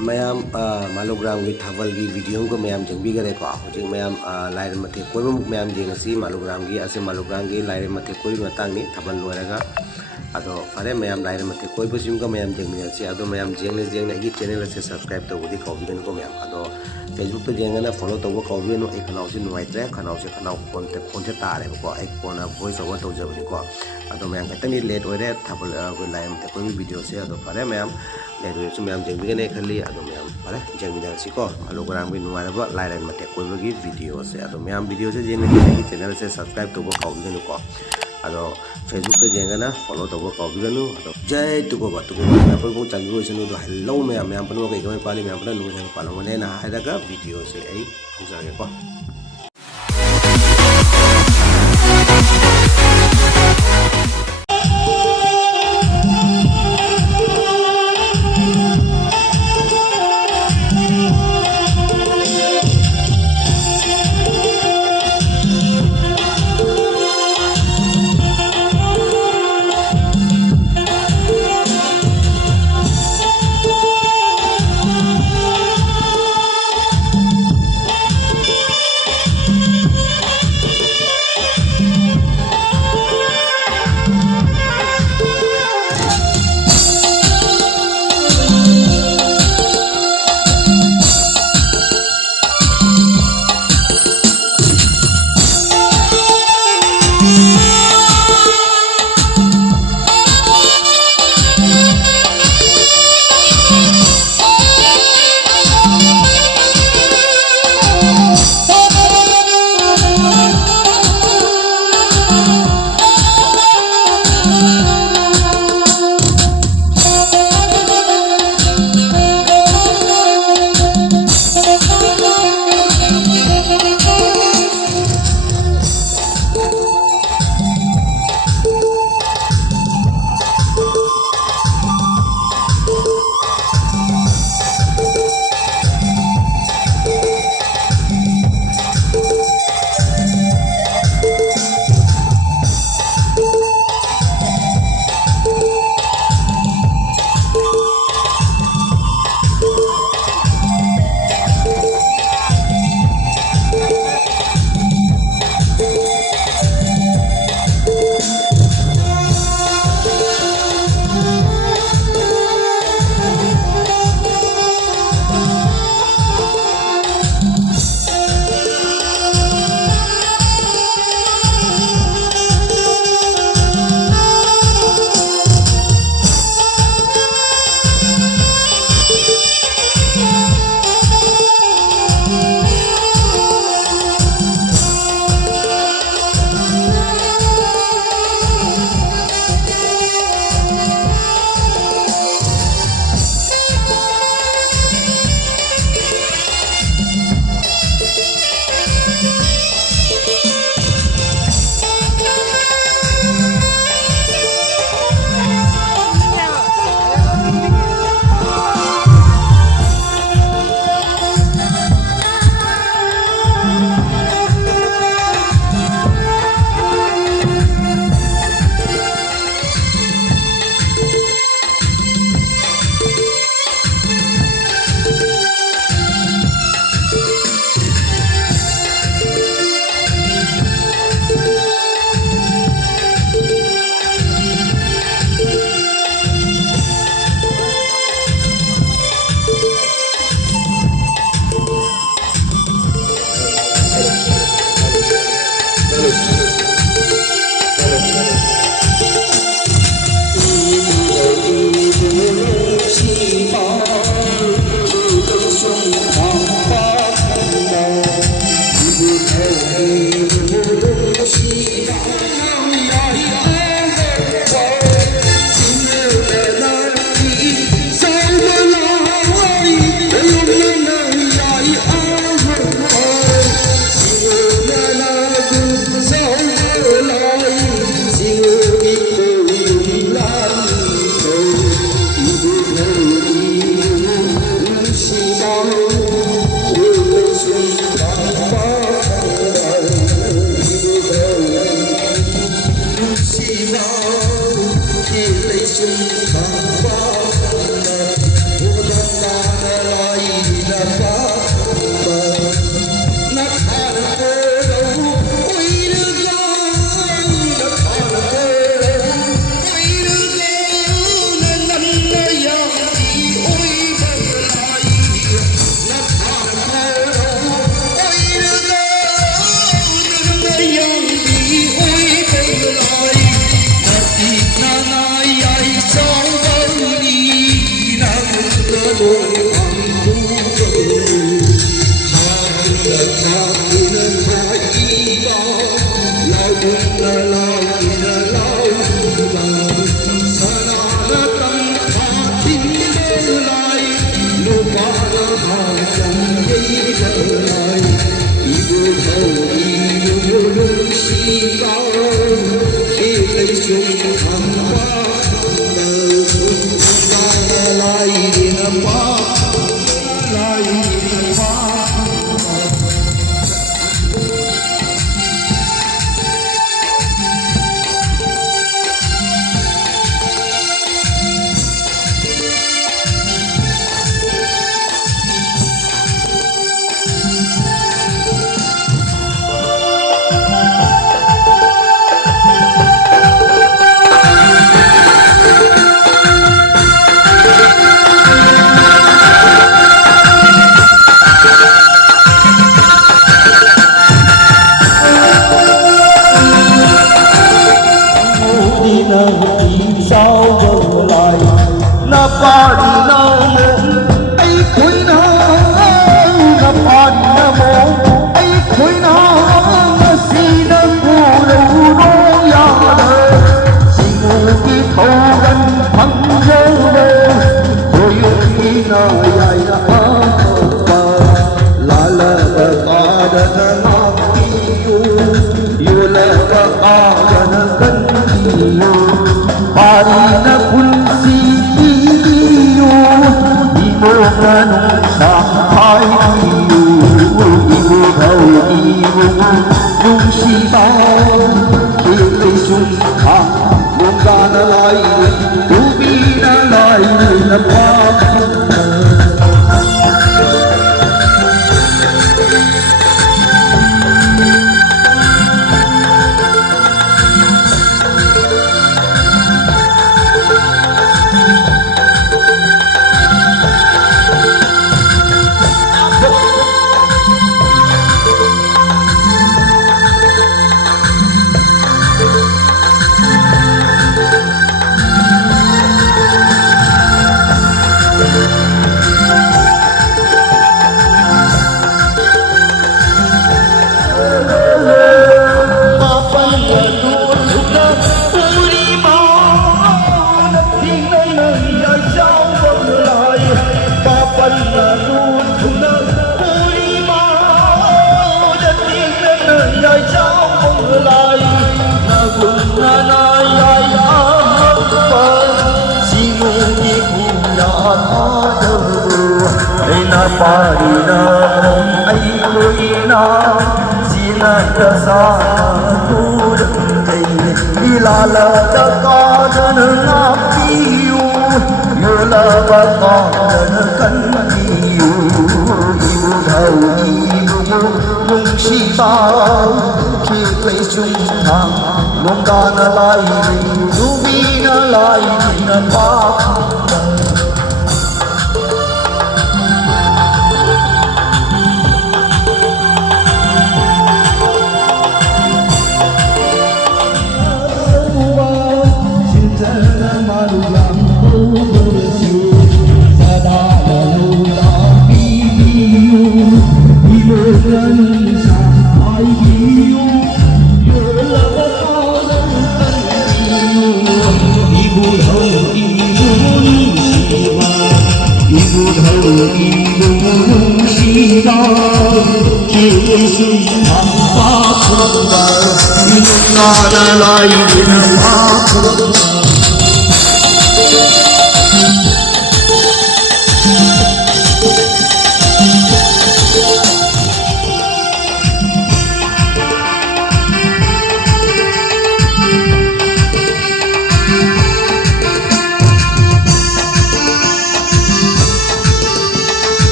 Ma'am मालोग्राम की थावल की video को मैम जेंबीगरे को हजिक मैम लाइर मथे कोई मैम जेंगसी मालोग्राम की असे मालोग्राम की लाइर मथे कोई मतंगनी थावल लोरगा अदो फरे मैम लाइर मथे कोई बसिम को मैम जेंगसी अदो मैम जेंगने की चैनल से सब्सक्राइब तौबदी कौबिगन को मैम अदो फेसबुक पे जेंगना फॉलो तौब कौबिगन ए खनाव से नुवाइत्रे खनाव से फोन से तारेबको ए फोन वॉइस ओवर तौजबनिको अदो मैम खतनी लेट होरे थावल लाइर मथे कोई वीडियो से अदो फरे मैम लेट मैम जेंबिगने खली अदो मैम फरे जेंबिदसिको मालोग्राम की नुवाइबा लाइर मथे कोई की वीडियो से अदो मैम वीडियो से जेंगना की चैनल से सब्सक्राइब तौब कौबिगनको अदो फेसबुक पे जेंगना फॉलो तब कौबिगनु अदो जय तुगोबा तुगोबा चालू दो हेलो मैम मैम पनो कई पाली मैम पनो नुजन पालंगने ना हायदागा वीडियो से आई हौजागेको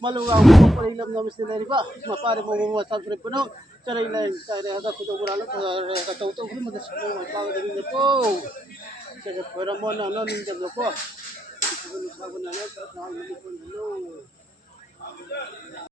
Malungaw ko pa rin lang namin sila ba? Mapare mo mo subscribe po no. Saray lang sa area ka kudo buralo ka tawto ko mo sa mga tao din po. Sa pera mo na no ninja po. Sa na no sa